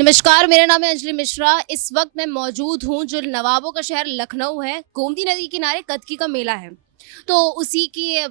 नमस्कार, मेरा नाम है अंजलि मिश्रा। इस वक्त मैं मौजूद हूँ जो नवाबों का शहर लखनऊ है। गोमती नदी के किनारे कत्की का मेला है। तो उसी की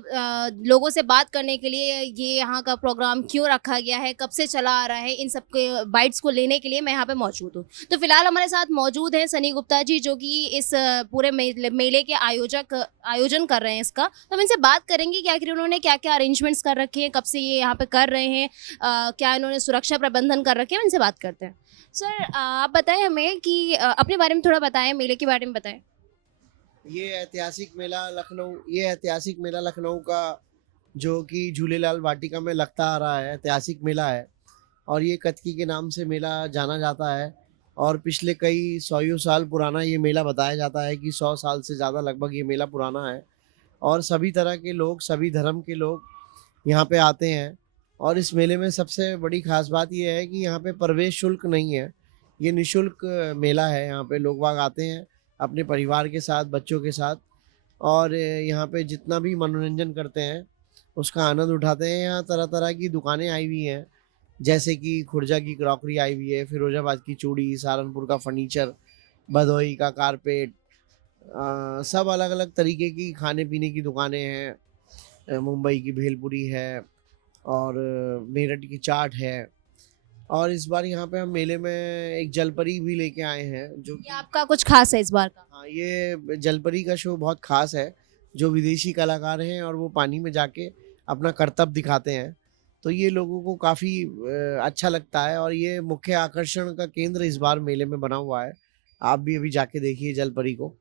लोगों से बात करने के लिए ये यहाँ का प्रोग्राम क्यों रखा गया है, कब से चला आ रहा है, इन सब के बाइट्स को लेने के लिए मैं यहाँ पे मौजूद हूँ। तो फिलहाल हमारे साथ मौजूद हैं सनी गुप्ता जी, जो कि इस पूरे मेले के आयोजन कर रहे हैं इसका। तो हम इनसे बात करेंगे कि आखिर उन्होंने क्या-क्या अरेंजमेंट्स कर रखे हैं, कब से ये यहाँ पे कर रहे हैं, क्या इन्होंने सुरक्षा प्रबंधन कर रखे हैं, इनसे बात करते हैं। सर, आप बताएँ हमें कि अपने बारे में थोड़ा बताएँ, मेले के बारे में बताएँ। ये ऐतिहासिक मेला लखनऊ का जो कि झूलेलाल वाटिका में लगता आ रहा है, ऐतिहासिक मेला है। और ये कत्की के नाम से मेला जाना जाता है। और पिछले कई सौ साल पुराना ये मेला बताया जाता है कि 100 साल से ज़्यादा लगभग ये मेला पुराना है। और सभी तरह के लोग, सभी धर्म के लोग यहाँ पे आते हैं। और इस मेले में सबसे बड़ी ख़ास बात ये है कि यहाँ पे प्रवेश शुल्क नहीं है। ये निःशुल्क मेला है। यहाँ पे लोग बाग आते हैं अपने परिवार के साथ, बच्चों के साथ। और यहाँ पे जितना भी मनोरंजन करते हैं उसका आनंद उठाते हैं। यहाँ तरह तरह की दुकानें आई हुई हैं, जैसे कि खुर्जा की क्रॉकरी आई हुई है, फिरोजाबाद की चूड़ी, सहारनपुर का फर्नीचर, भदोही का कारपेट, सब अलग अलग तरीके की खाने पीने की दुकानें हैं। मुंबई की भेलपुरी है और मेरठ की चाट है। और इस बार यहाँ पे हम मेले में एक जलपरी भी लेके आए हैं जो ये कि आपका कुछ खास है इस बार का? हाँ, ये जलपरी का शो बहुत खास है। जो विदेशी कलाकार हैं और वो पानी में जाके अपना करतब दिखाते हैं, तो ये लोगों को काफ़ी अच्छा लगता है। और ये मुख्य आकर्षण का केंद्र इस बार मेले में बना हुआ है। आप भी अभी जाके देखिए जलपरी को।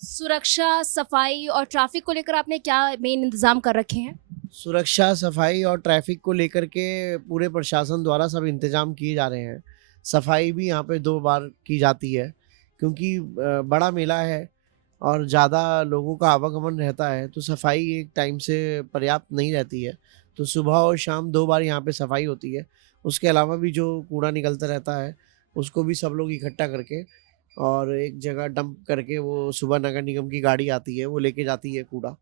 सुरक्षा, सफाई और ट्रैफिक को लेकर आपने क्या मेन इंतज़ाम कर रखे हैं? सुरक्षा, सफाई और ट्रैफिक को लेकर के पूरे प्रशासन द्वारा सब इंतजाम किए जा रहे हैं। सफाई भी यहाँ पे 2 बार की जाती है, क्योंकि बड़ा मेला है और ज़्यादा लोगों का आवागमन रहता है, तो सफाई एक टाइम से पर्याप्त नहीं रहती है। तो सुबह और शाम 2 बार यहाँ पे सफाई होती है। उसके अलावा भी जो कूड़ा निकलता रहता है, उसको भी सब लोग इकट्ठा करके और एक जगह डंप करके वो सुबह नगर निगम की गाड़ी आती है, वो लेके जाती है कूड़ा।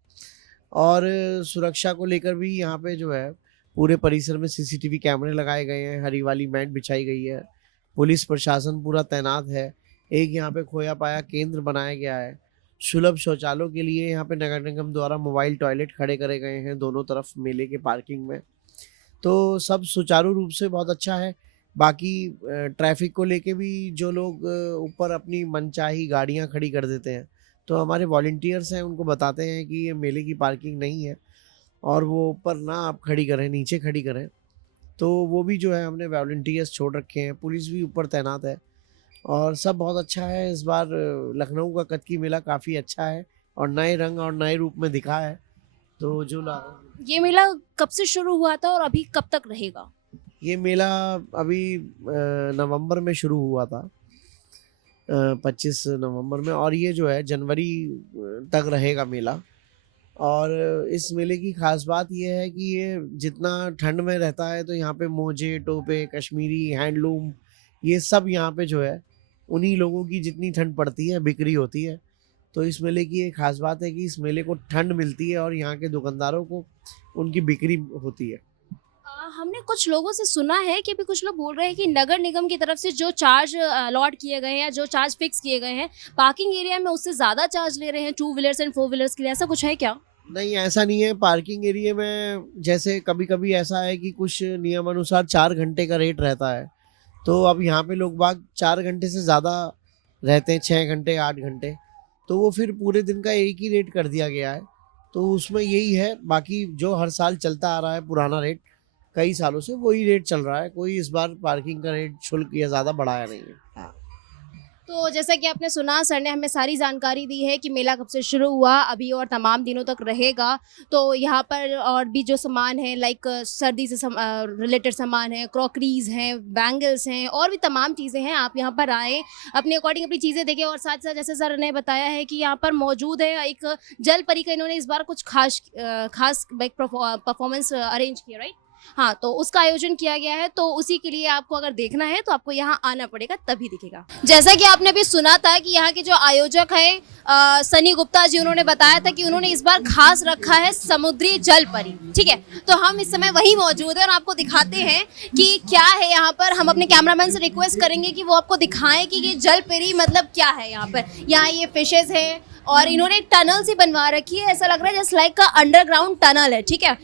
और सुरक्षा को लेकर भी यहाँ पे जो है पूरे परिसर में सीसीटीवी कैमरे लगाए गए हैं, हरी वाली मैट बिछाई गई है, पुलिस प्रशासन पूरा तैनात है। एक यहाँ पे खोया पाया केंद्र बनाया गया है। सुलभ शौचालयों के लिए यहाँ पे नगर निगम द्वारा मोबाइल टॉयलेट खड़े करे गए हैं दोनों तरफ मेले के पार्किंग में। तो सब सुचारू रूप से बहुत अच्छा है। बाकी ट्रैफिक को लेके भी जो लोग ऊपर अपनी मनचाही गाड़ियाँ खड़ी कर देते हैं, तो हमारे वॉलंटियर्स हैं उनको बताते हैं कि ये मेले की पार्किंग नहीं है और वो ऊपर ना आप खड़ी करें, नीचे खड़ी करें। तो वो भी जो है हमने वॉलंटियर्स छोड़ रखे हैं, पुलिस भी ऊपर तैनात है। और सब बहुत अच्छा है। इस बार लखनऊ का कत्की मेला काफ़ी अच्छा है और नए रंग और नए रूप में दिखा है। तो जो ला ये मेला कब से शुरू हुआ था और अभी कब तक रहेगा? ये मेला अभी नवंबर में शुरू हुआ था, 25 नवंबर में। और ये जो है जनवरी तक रहेगा मेला। और इस मेले की ख़ास बात ये है कि ये जितना ठंड में रहता है, तो यहाँ पे मोजे, टोपे, कश्मीरी, हैंडलूम, ये सब यहाँ पे जो है उन्हीं लोगों की जितनी ठंड पड़ती है बिक्री होती है। तो इस मेले की एक ख़ास बात है कि इस मेले को ठंड मिलती है और यहाँ के दुकानदारों को उनकी बिक्री होती है। हमने कुछ लोगों से सुना है कि अभी कुछ लोग बोल रहे हैं कि नगर निगम की तरफ से जो चार्ज अलॉट किए गए हैं, जो चार्ज फिक्स किए गए हैं, पार्किंग एरिया में उससे ज़्यादा चार्ज ले रहे हैं two wheelers and four wheelers के लिए, ऐसा कुछ है क्या? नहीं, ऐसा नहीं है। पार्किंग एरिया में जैसे कभी-कभी ऐसा है कि कुछ नियमानुसार 4 घंटे का रेट रहता है। तो अब यहाँ पे लोग बाग 4 घंटे से ज़्यादा रहते हैं, 6 घंटे, 8 घंटे। तो वो फिर पूरे दिन का एक ही रेट कर दिया गया है। तो उसमें यही है, बाकी जो हर साल चलता आ रहा है पुराना रेट, कई सालों से वही रेट चल रहा है। कोई इस बार पार्किंग का रेट शुल्क या ज़्यादा बढ़ाया नहीं है। हाँ। तो जैसा कि आपने सुना, सर ने हमें सारी जानकारी दी है कि मेला कब से शुरू हुआ, अभी और तमाम दिनों तक रहेगा। तो यहाँ पर और भी जो सामान है, लाइक सर्दी से रिलेटेड सामान है, क्रॉकरीज हैं, बैंगल्स हैं, और भी तमाम चीज़ें हैं। आप यहाँ पर आएँ, अपने अकॉर्डिंग अपनी चीज़ें देखें। और साथ साथ जैसे सर ने बताया है कि यहाँ पर मौजूद है एक जल परी का, इन्होंने इस बार कुछ खास परफॉर्मेंस अरेंज किया, राइट? हाँ, तो उसका आयोजन किया गया है, तो उसी के लिए आपको अगर देखना है तो आपको यहाँ आना पड़ेगा, तभी दिखेगा। जैसा कि आपने अभी सुना था कि यहाँ के जो आयोजक है सनी गुप्ता जी, उन्होंने बताया था कि उन्होंने इस बार खास रखा है समुद्री जल परी। ठीक है, तो हम इस समय वही मौजूद है और आपको दिखाते हैं कि क्या है यहाँ पर। हम अपने कैमरामैन से रिक्वेस्ट करेंगे कि वो आपको दिखाएं कि ये जल परी मतलब क्या है। यहाँ पर यहाँ ये फिशेज है और इन्होंने एक टनल सी बनवा रखी है, ऐसा लग रहा है जस्ट लाइक का अंडरग्राउंड टनल है। ठीक है,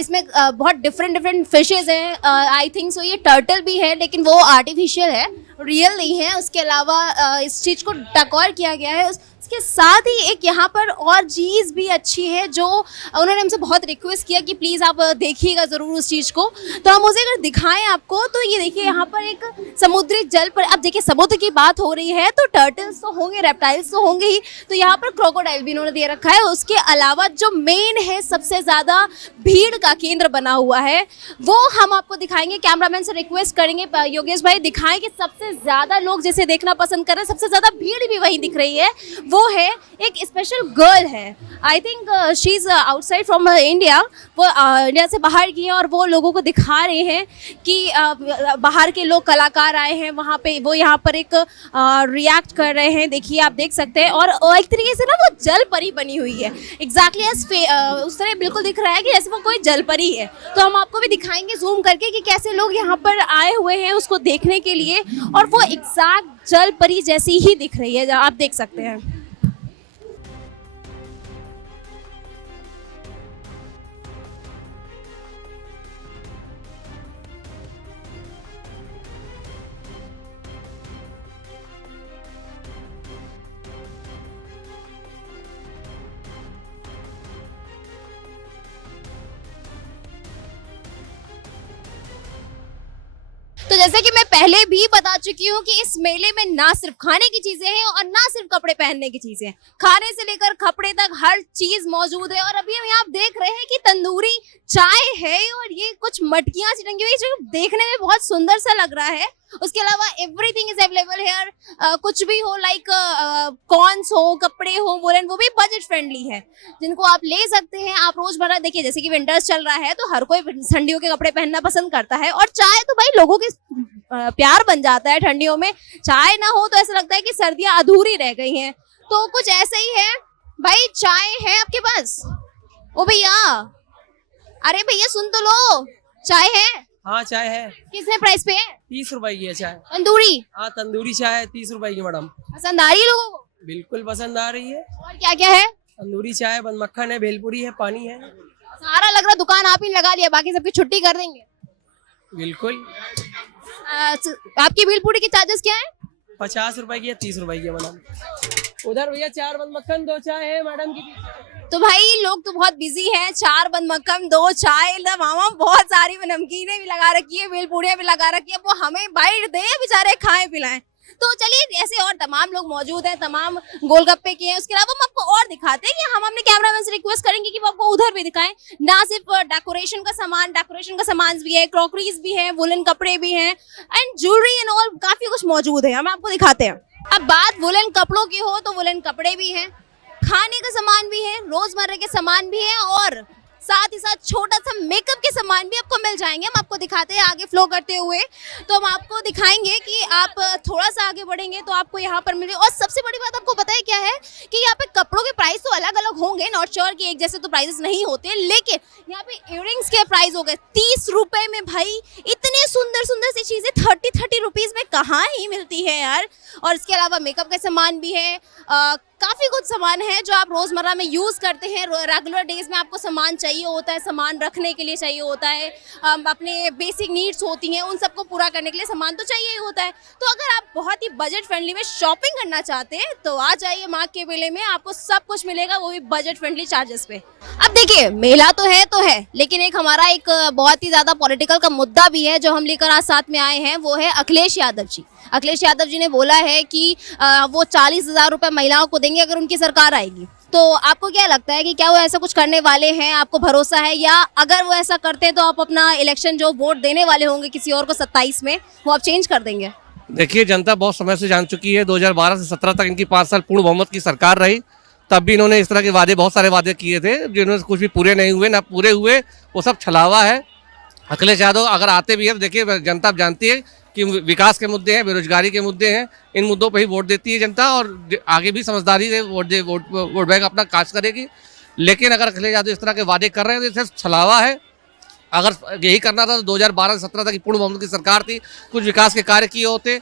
इसमें बहुत डिफरेंट फिशेज हैं। आई थिंक सो ये टर्टल भी है, लेकिन वो आर्टिफिशियल है, रियल नहीं है। उसके अलावा इस चीज़ को डेकोर किया गया है। इसके साथ ही एक यहाँ पर और चीज़ भी अच्छी है जो उन्होंने हमसे बहुत रिक्वेस्ट किया कि प्लीज़ आप देखिएगा ज़रूर उस चीज़ को, तो हम उसे अगर दिखाएं आपको तो ये देखिए यहाँ पर एक समुद्री जल पर। अब देखिए समुद्र की बात हो रही है तो टर्टल्स तो होंगे, रेप्टाइल्स तो होंगे ही, तो यहाँ पर क्रोकोडाइल भी इन्होंने दे रखा है। उसके अलावा जो मेन है, सबसे ज़्यादा भीड़ का केंद्र बना हुआ है, वो हम आपको दिखाएंगे। कैमरामैन से रिक्वेस्ट करेंगे योगेश भाई दिखाएं कि सबसे ज़्यादा लोग जिसे देखना पसंद कर रहे हैं, सबसे ज़्यादा भीड़ भी वही दिख रही है। वो है एक स्पेशल गर्ल है, I think she is outside from India, वो इंडिया से बाहर की है और वो लोगों को दिखा रहे हैं कि बाहर के लोग कलाकार आए हैं वहाँ पे, वो यहाँ पर एक रिएक्ट कर रहे हैं। देखिए आप देख सकते हैं, और एक तरीके से ना वो जल परी बनी हुई है, एग्जैक्टली उस तरह बिल्कुल दिख रहा है कि जैसे वो कोई जल परी है। तो हम आपको भी दिखाएंगे जूम करके कि कैसे लोग यहाँ पर आए हुए हैं उसको देखने के लिए, और वो एग्जैक्ट जल परी जैसी ही दिख रही है, आप देख सकते हैं। तो जैसे कि मैं पहले भी बता चुकी हूँ कि इस मेले में ना सिर्फ खाने की चीजें हैं और ना सिर्फ कपड़े पहनने की चीजें हैं, खाने से लेकर कपड़े तक हर चीज मौजूद है। और अभी हम यहाँ देख रहे हैं कि तंदूरी चाय है और ये कुछ मटकियां चिटंगी हुई जो देखने में बहुत सुंदर सा लग रहा है। उसके अलावा एवरीथिंग इज अवेलेबल हेयर, कुछ भी हो लाइक कॉर्न्स हो, कपड़े हो, वुलन, वो भी बजट फ्रेंडली है जिनको आप ले सकते हैं। आप रोजमर्रा देखिए जैसे कि विंटर्स चल रहा है तो हर कोई ठंडियों के कपड़े पहनना पसंद करता है, और चाय तो भाई लोगों के प्यार बन जाता है ठंडियों में। चाय ना हो तो ऐसा लगता है कि सर्दियां अधूरी रह गई हैं, तो कुछ ऐसे ही है। भाई चाय है आपके पास? ओ भैया, अरे भैया सुन तो लो, चाय है? हाँ चाय है। कितने प्राइस पे है? 30 रुपए की है चाय। तंदूरी? हाँ तंदूरी चाय 30 रुपए की मैडम। पसंद आ रही है लोगों को? बिल्कुल पसंद आ रही है। और क्या क्या है? तंदूरी चाय, बन मक्खन है, भेलपुरी है, पानी है। सारा लग रहा दुकान आप ही लगा लिया, बाकी सबकी छुट्टी कर देंगे। बिल्कुल। आपकी भेलपुरी की चार्जेस क्या है? 50 रुपए की है, 30 रुपए की है मैडम। उधर भैया 4 बन मक्खन 2 चाय है मैडम की। तो भाई लोग तो बहुत बिजी हैं, 4 बन मक्खन 2 चाय, मामा बहुत सारी नमकीनें भी लगा रखी है, भेलपुरियां भी लगा रखी है, वो हमें बाइट दे बेचारे, खाएं पिलाएं। तो चलिए ऐसे और तमाम लोग मौजूद हैं, तमाम गोलगप्पे के हैं। उसके अलावा हम आपको और दिखाते हैं कि हम अपने कैमरामैन से रिक्वेस्ट करेंगे कि वो आपको उधर भी दिखाएं। ना सिर्फ डेकोरेशन का सामान भी है, क्रॉकरीज भी है, वुलन कपड़े भी हैं, एंड ज्वेलरी एंड ऑल काफी कुछ मौजूद है, हम आपको दिखाते हैं। अब बात वुलन कपड़ों की हो तो वुलन कपड़े भी हैं, खाने का सामान भी है, रोजमर्रा के सामान भी है, और साथ ही साथ छोटा सा मेकअप के सामान भी आपको मिल जाएंगे। हम आपको दिखाते हैं आगे फ्लो करते हुए, तो हम आपको दिखाएंगे कि आप थोड़ा सा आगे बढ़ेंगे तो आपको यहाँ पर मिले। और सबसे बड़ी बात आपको पता है क्या है कि यहाँ पे कपड़ों के प्राइस तो अलग अलग होंगे, नॉट श्योर कि एक जैसे तो प्राइसेस नहीं होते, लेकिन यहाँ पे इयररिंग्स के प्राइस हो गए 30 रुपए में। भाई इतने सुंदर सुंदर सी चीजें 30 रुपीज में कहाँ ही मिलती है यार। और इसके अलावा मेकअप का सामान भी है, काफी कुछ सामान है जो आप रोजमर्रा में यूज करते हैं। रेगुलर डेज में आपको सामान चाहिए होता है, सामान रखने के लिए चाहिए होता है, अपने बेसिक नीड्स होती हैं, उन सबको पूरा करने के लिए सामान तो चाहिए ही होता है। तो अगर आप बहुत ही बजट फ्रेंडली में शॉपिंग करना चाहते हैं तो आ जाइए माँ के मेले में, आपको सब कुछ मिलेगा, वो भी बजट फ्रेंडली चार्जेस पे। अब देखिए मेला तो है, लेकिन एक हमारा एक बहुत ही ज्यादा पॉलिटिकल का मुद्दा भी है जो हम लेकर आज साथ में आए हैं, वो है अखिलेश यादव जी। अखिलेश यादव जी ने बोला है कि वो 40,000 रुपए महिलाओं को देंगे अगर उनकी सरकार आएगी। तो आपको क्या लगता है कि क्या वो ऐसा कुछ करने वाले हैं? आपको भरोसा है, या अगर वो ऐसा करते हैं तो आप अपना इलेक्शन जो वोट देने वाले होंगे किसी और को 27 में, वो आप चेंज कर देंगे? देखिए जनता बहुत समय से जान चुकी है, 2012 से 17 तक इनकी 5 साल पूर्ण बहुमत की सरकार रही, तब भी इन्होंने इस तरह के वादे, बहुत सारे वादे किए थे जिन्होंने कुछ भी पूरे नहीं हुए, ना पूरे हुए, वो सब छलावा है। अखिलेश यादव अगर आते भी है तो देखिए जनता जानती है कि विकास के मुद्दे हैं, बेरोजगारी के मुद्दे हैं, इन मुद्दों पे ही वोट देती है जनता और आगे भी समझदारी से वोट बैंक अपना काज करेगी। लेकिन अगर अखिलेश यादव इस तरह के वादे कर रहे हैं तो इससे छलावा है। अगर यही करना था तो 2012 से 17 तक की पूर्ण बहुमत की सरकार थी, कुछ विकास के कार्य किए होते,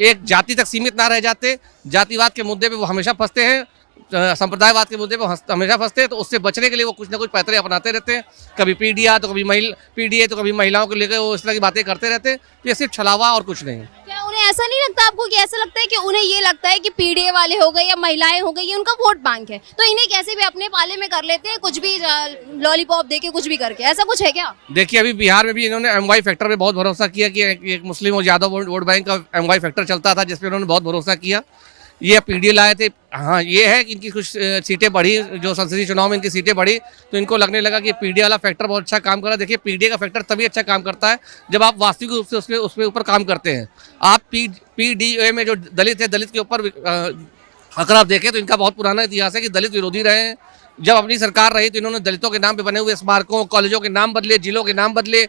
एक जाति तक सीमित ना रह जाते। जातिवाद के मुद्दे पे वो हमेशा फंसते हैं, संप्रदायवाद के मुद्दे पे हमेशा फंसते हैं, तो उससे बचने के लिए वो कुछ ना कुछ पैतरे अपनाते रहते हैं। कभी पीडीए तो कभी महिलाओं को लेकर वो इस तरह की बातें करते रहते हैं। ये सिर्फ छलावा और कुछ नहीं। क्या उन्हें ऐसा नहीं लगता आपको कि ऐसा लगता है कि उन्हें ये लगता है कि पीडीए वाले हो गए या महिलाएं हो गई ये उनका वोट बैंक है, तो इन्हें कैसे भी अपने पाले में कर लेते हैं, कुछ भी लॉलीपॉप देके कुछ भी करके, ऐसा कुछ है क्या? देखिए अभी बिहार में भी इन्होंने एमवाई फैक्टर पे बहुत भरोसा किया कि एक मुस्लिम और यादव वोट बैंक का एमवाई फैक्टर चलता था, जिसपे उन्होंने बहुत भरोसा किया। ये पीडीए लाए थे। हाँ, ये है कि इनकी कुछ सीटें बढ़ी, जो संसदीय चुनाव में इनकी सीटें बढ़ी तो इनको लगने लगा कि पीडीए वाला फैक्टर बहुत अच्छा काम कर रहा है। देखिए पीडीए का फैक्टर तभी अच्छा काम करता है जब आप वास्तविक रूप से उसके ऊपर काम करते हैं। आप पीडीए में जो दलित है, दलित के ऊपर अगर आप देखें तो इनका बहुत पुराना इतिहास है कि दलित विरोधी रहे हैं। जब अपनी सरकार रही तो इन्होंने दलितों के नाम पे बने हुए स्मारकों, कॉलेजों के नाम बदले, जिलों के नाम बदले,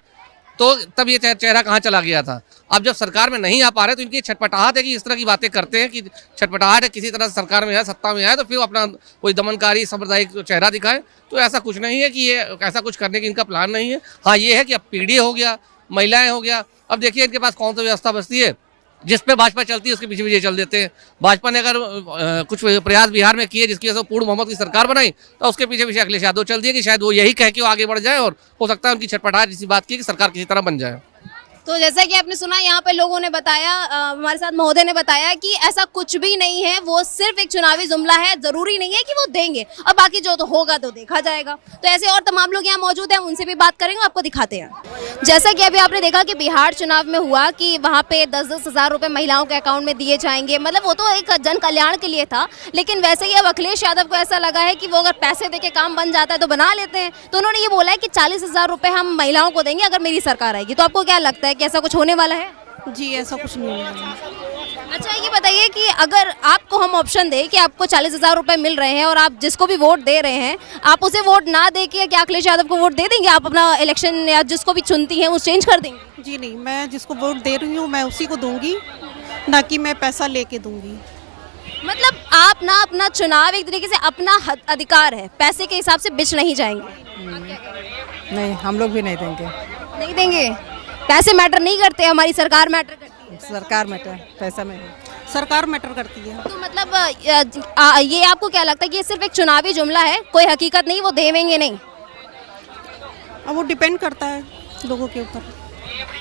तो तब ये चेहरा कहाँ चला गया था। अब जब सरकार में नहीं आ पा रहे तो इनकी छटपटाहट है कि इस तरह की बातें करते हैं कि छटपटाहट है किसी तरह से सरकार में है, सत्ता में है तो फिर अपना कोई दमनकारी सांप्रदायिक चेहरा दिखाए। तो ऐसा कुछ नहीं है कि ये ऐसा कुछ करने की इनका प्लान नहीं है। हाँ, ये है कि अब पीडीए हो गया, महिलाएं हो गया, अब देखिए इनके पास कौन सी व्यवस्था बचती है। जिस पे भाजपा चलती है उसके पीछे पीछे चल देते हैं। भाजपा ने अगर कुछ प्रयास बिहार में किए जिसकी वजह से पूर्ण बहुमत की सरकार बनाई तो उसके पीछे पीछे अखिलेश यादव चल दिए कि शायद वो यही कह के वो आगे बढ़ जाए और हो सकता है उनकी छटपटाहट इसी बात की कि सरकार किसी तरह बन जाए। तो जैसा कि आपने सुना यहाँ पे लोगों ने बताया, हमारे साथ महोदय ने बताया कि ऐसा कुछ भी नहीं है, वो सिर्फ एक चुनावी जुमला है, जरूरी नहीं है कि वो देंगे और बाकी जो तो होगा तो देखा जाएगा। तो ऐसे और तमाम लोग यहाँ मौजूद हैं, उनसे भी बात करेंगे, आपको दिखाते हैं। जैसा कि अभी आपने देखा कि बिहार चुनाव में हुआ कि वहाँ पे 10-10 हज़ार रुपए महिलाओं के अकाउंट में दिए जाएंगे, मतलब वो तो एक जन कल्याण के लिए था। लेकिन वैसे ही अब अखिलेश यादव को ऐसा लगा है कि वो अगर पैसे दे के काम बन जाता है तो बना लेते हैं। तो उन्होंने ये बोला है कि 40 हज़ार रुपए हम महिलाओं को देंगे अगर मेरी सरकार आएगी। तो आपको क्या लगता है कि ऐसा कुछ होने वाला है? जी ऐसा कुछ नहीं है। अच्छा, ये बताइए कि अगर आपको हम ऑप्शन दें कि आपको 40 हज़ार रुपए मिल रहे हैं और आप जिसको भी वोट दे रहे हैं, आप उसे वोट ना दे के क्या अखिलेश यादव को वोट दे देंगे? आप अपना इलेक्शन या जिसको भी चुनती हैं वो चेंज कर देंगे? जी नहीं, मैं जिसको वोट दे रही हूँ मैं उसी को दूंगी, ना कि मैं पैसा लेके दूंगी। मतलब आप ना अपना चुनाव एक तरीके से अपना अधिकार है, पैसे के हिसाब से बिच नहीं जाएंगे। नहीं, हम लोग भी नहीं देंगे। नहीं देंगे? पैसे मैटर नहीं करते, हमारी सरकार मैटर करती है। सरकार मैटर, पैसा में सरकार मैटर करती है। तो मतलब ये आपको क्या लगता है कि ये सिर्फ एक चुनावी जुमला है, कोई हकीकत नहीं, वो देवेंगे नहीं? अब वो डिपेंड करता है लोगों के ऊपर।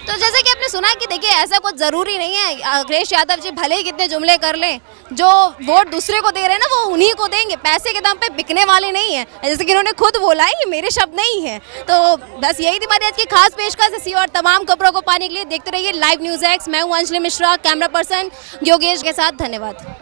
तो जैसे कि आपने सुना कि देखिए ऐसा कुछ ज़रूरी नहीं है, अखिलेश यादव जी भले ही कितने जुमले कर लें, जो वोट दूसरे को दे रहे हैं ना वो उन्हीं को देंगे, पैसे के दाम पे बिकने वाले नहीं है। जैसे कि उन्होंने खुद बोला है, ये मेरे शब्द नहीं है। तो बस यही थी हमारी आज की खास पेशकश। इसी और तमाम खबरों को पाने के लिए देखते रहिए लाइव न्यूज़ एक्स। मैं हूँ अंजलि मिश्रा, कैमरा पर्सन योगेश के साथ। धन्यवाद।